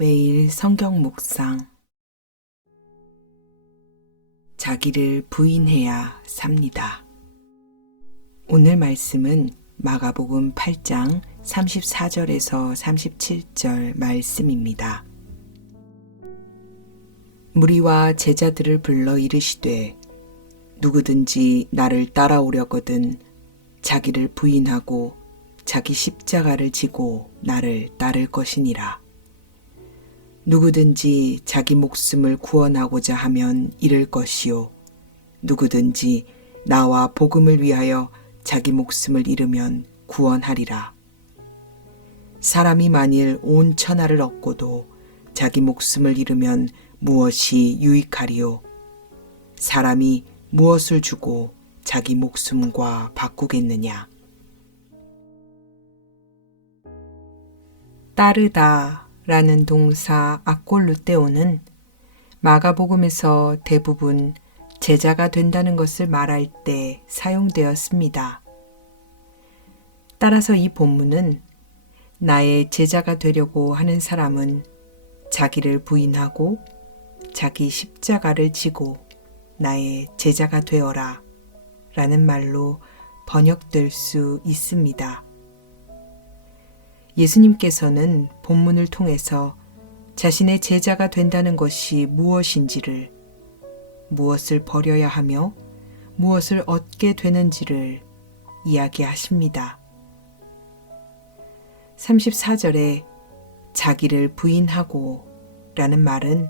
매일 성경 묵상. 자기를 부인해야 삽니다. 오늘 말씀은 마가복음 8장 34절에서 37절 말씀입니다. 무리와 제자들을 불러 이르시되 누구든지 나를 따라오려거든 자기를 부인하고 자기 십자가를 지고 나를 따를 것이니라. 누구든지 자기 목숨을 구원하고자 하면 잃을 것이요 누구든지 나와 복음을 위하여 자기 목숨을 잃으면 구원하리라. 사람이 만일 온 천하를 얻고도 자기 목숨을 잃으면 무엇이 유익하리요? 사람이 무엇을 주고 자기 목숨과 바꾸겠느냐? 따르다 라는 동사 아꼴루테오는 마가복음에서 대부분 제자가 된다는 것을 말할 때 사용되었습니다. 따라서 이 본문은 나의 제자가 되려고 하는 사람은 자기를 부인하고 자기 십자가를 지고 나의 제자가 되어라 라는 말로 번역될 수 있습니다. 예수님께서는 본문을 통해서 자신의 제자가 된다는 것이 무엇인지를, 무엇을 버려야 하며 무엇을 얻게 되는지를 이야기하십니다. 34절에 자기를 부인하고 라는 말은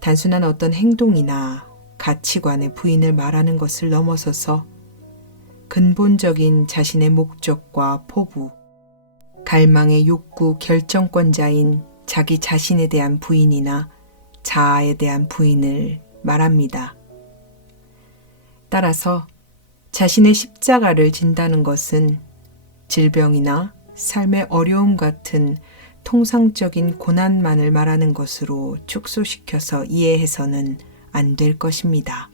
단순한 어떤 행동이나 가치관의 부인을 말하는 것을 넘어서서 근본적인 자신의 목적과 포부, 갈망의 욕구 결정권자인 자기 자신에 대한 부인이나 자아에 대한 부인을 말합니다. 따라서 자신의 십자가를 진다는 것은 질병이나 삶의 어려움 같은 통상적인 고난만을 말하는 것으로 축소시켜서 이해해서는 안 될 것입니다.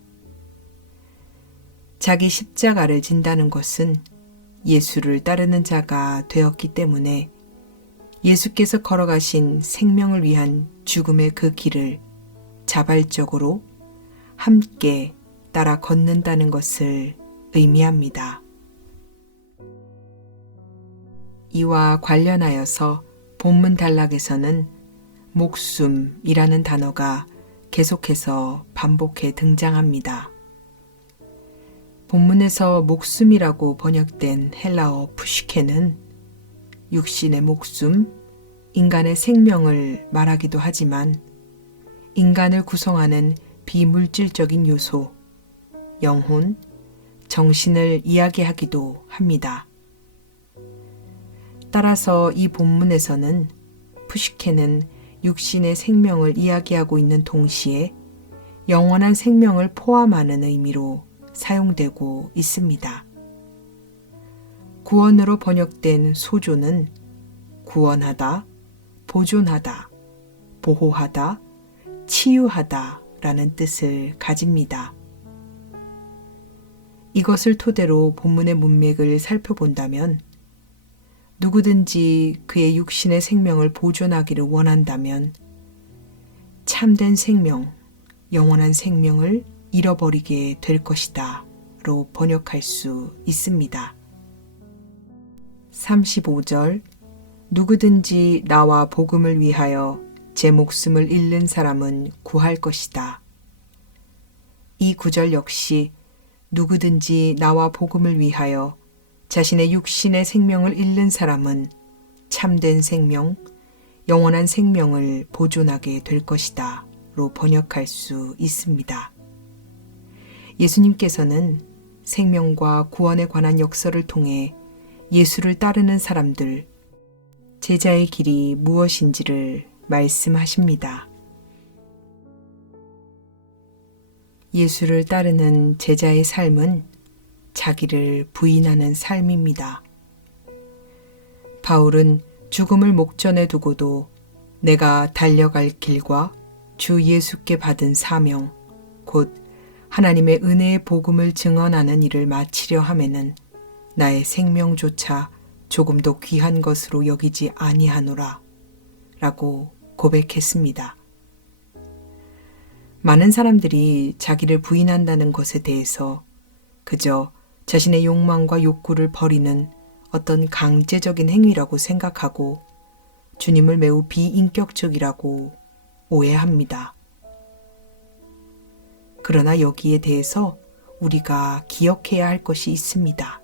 자기 십자가를 진다는 것은 예수를 따르는 자가 되었기 때문에 예수께서 걸어가신 생명을 위한 죽음의 그 길을 자발적으로 함께 따라 걷는다는 것을 의미합니다. 이와 관련하여서 본문 단락에서는 목숨이라는 단어가 계속해서 반복해 등장합니다. 본문에서 목숨이라고 번역된 헬라어 푸시케는 육신의 목숨, 인간의 생명을 말하기도 하지만 인간을 구성하는 비물질적인 요소, 영혼, 정신을 이야기하기도 합니다. 따라서 이 본문에서는 푸시케는 육신의 생명을 이야기하고 있는 동시에 영원한 생명을 포함하는 의미로 사용되고 있습니다. 구원으로 번역된 소조는 구원하다, 보존하다, 보호하다, 치유하다 라는 뜻을 가집니다. 이것을 토대로 본문의 문맥을 살펴본다면 누구든지 그의 육신의 생명을 보존하기를 원한다면 참된 생명, 영원한 생명을 잃어버리게 될 것이다 로 번역할 수 있습니다. 35절 누구든지 나와 복음을 위하여 제 목숨을 잃는 사람은 구할 것이다. 이 구절 역시 누구든지 나와 복음을 위하여 자신의 육신의 생명을 잃는 사람은 참된 생명, 영원한 생명을 보존하게 될 것이다 로 번역할 수 있습니다. 예수님께서는 생명과 구원에 관한 역설을 통해 예수를 따르는 사람들, 제자의 길이 무엇인지를 말씀하십니다. 예수를 따르는 제자의 삶은 자기를 부인하는 삶입니다. 바울은 죽음을 목전에 두고도 내가 달려갈 길과 주 예수께 받은 사명, 곧 하나님의 은혜의 복음을 증언하는 일을 마치려 하매는 나의 생명조차 조금도 귀한 것으로 여기지 아니하노라 라고 고백했습니다. 많은 사람들이 자기를 부인한다는 것에 대해서 그저 자신의 욕망과 욕구를 버리는 어떤 강제적인 행위라고 생각하고 주님을 매우 비인격적이라고 오해합니다. 그러나 여기에 대해서 우리가 기억해야 할 것이 있습니다.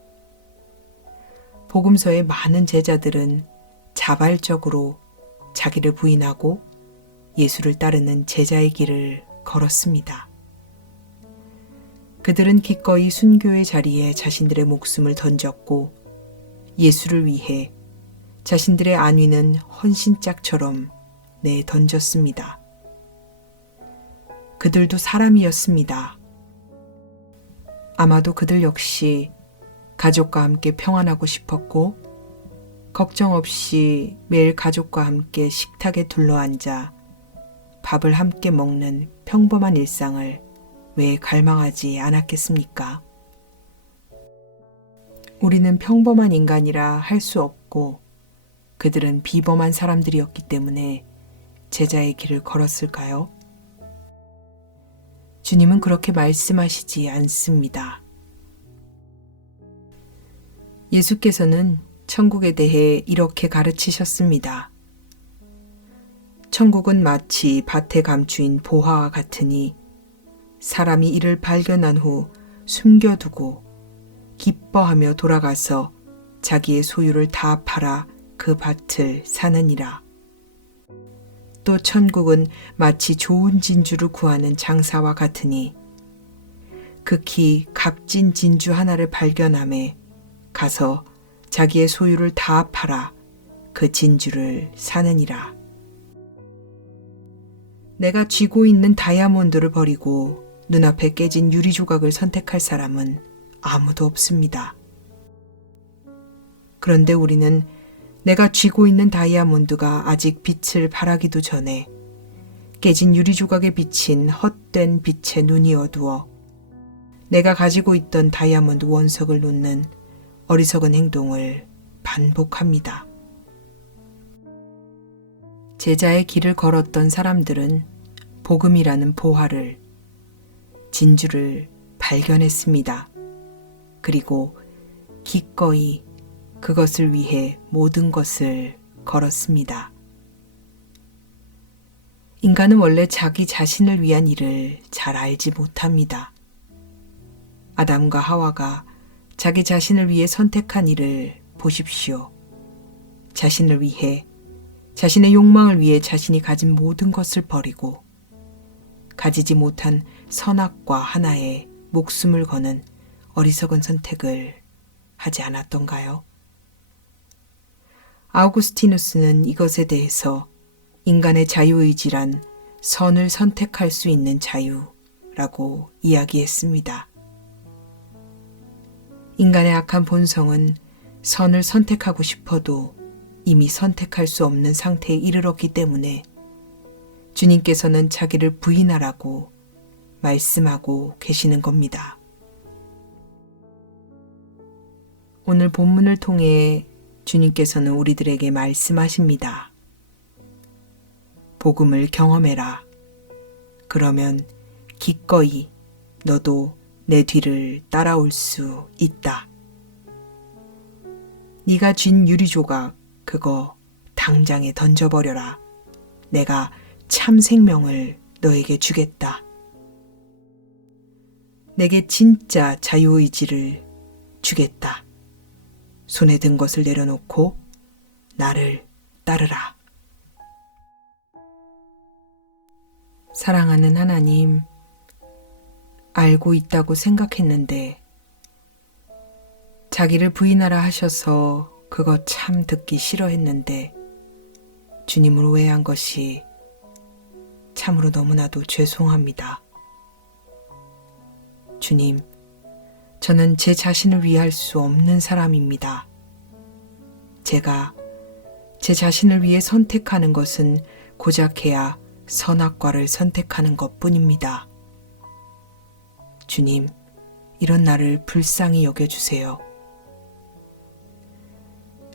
복음서의 많은 제자들은 자발적으로 자기를 부인하고 예수를 따르는 제자의 길을 걸었습니다. 그들은 기꺼이 순교의 자리에 자신들의 목숨을 던졌고 예수를 위해 자신들의 안위는 헌신짝처럼 내던졌습니다. 그들도 사람이었습니다. 아마도 그들 역시 가족과 함께 평안하고 싶었고 걱정 없이 매일 가족과 함께 식탁에 둘러앉아 밥을 함께 먹는 평범한 일상을 왜 갈망하지 않았겠습니까? 우리는 평범한 인간이라 할 수 없고 그들은 비범한 사람들이었기 때문에 제자의 길을 걸었을까요? 주님은 그렇게 말씀하시지 않습니다. 예수께서는 천국에 대해 이렇게 가르치셨습니다. 천국은 마치 밭에 감추인 보화와 같으니 사람이 이를 발견한 후 숨겨두고 기뻐하며 돌아가서 자기의 소유를 다 팔아 그 밭을 사느니라. 또 천국은 마치 좋은 진주를 구하는 장사와 같으니 극히 값진 진주 하나를 발견함에 가서 자기의 소유를 다 팔아 그 진주를 사느니라. 내가 쥐고 있는 다이아몬드를 버리고 눈앞에 깨진 유리 조각을 선택할 사람은 아무도 없습니다. 그런데 우리는 내가 쥐고 있는 다이아몬드가 아직 빛을 발하기도 전에 깨진 유리 조각에 비친 헛된 빛에 눈이 어두워 내가 가지고 있던 다이아몬드 원석을 놓는 어리석은 행동을 반복합니다. 제자의 길을 걸었던 사람들은 복음이라는 보화를, 진주를 발견했습니다. 그리고 기꺼이 그것을 위해 모든 것을 걸었습니다. 인간은 원래 자기 자신을 위한 일을 잘 알지 못합니다. 아담과 하와가 자기 자신을 위해 선택한 일을 보십시오. 자신을 위해, 자신의 욕망을 위해 자신이 가진 모든 것을 버리고 가지지 못한 선악과 하나에 목숨을 거는 어리석은 선택을 하지 않았던가요? 아우구스티누스는 이것에 대해서 인간의 자유의지란 선을 선택할 수 있는 자유라고 이야기했습니다. 인간의 악한 본성은 선을 선택하고 싶어도 이미 선택할 수 없는 상태에 이르렀기 때문에 주님께서는 자기를 부인하라고 말씀하고 계시는 겁니다. 오늘 본문을 통해 주님께서는 우리들에게 말씀하십니다. 복음을 경험해라. 그러면 기꺼이 너도 내 뒤를 따라올 수 있다. 네가 쥔 유리조각 그거 당장에 던져버려라. 내가 참 생명을 너에게 주겠다. 내게 진짜 자유의지를 주겠다. 손에 든 것을 내려놓고 나를 따르라. 사랑하는 하나님, 알고 있다고 생각했는데 자기를 부인하라 하셔서 그거 참 듣기 싫어했는데 주님을 오해한 것이 참으로 너무나도 죄송합니다. 주님, 저는 제 자신을 위할 수 없는 사람입니다. 제가 제 자신을 위해 선택하는 것은 고작해야 선악과를 선택하는 것뿐입니다. 주님, 이런 나를 불쌍히 여겨주세요.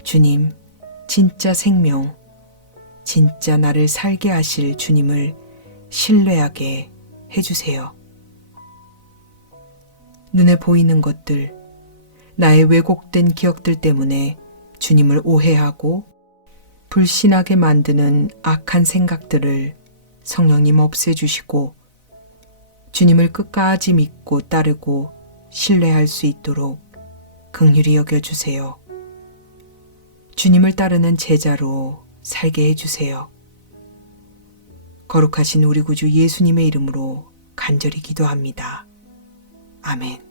주님, 진짜 생명, 진짜 나를 살게 하실 주님을 신뢰하게 해주세요. 눈에 보이는 것들, 나의 왜곡된 기억들 때문에 주님을 오해하고 불신하게 만드는 악한 생각들을 성령님 없애주시고 주님을 끝까지 믿고 따르고 신뢰할 수 있도록 긍휼히 여겨주세요. 주님을 따르는 제자로 살게 해주세요. 거룩하신 우리 구주 예수님의 이름으로 간절히 기도합니다. 아멘.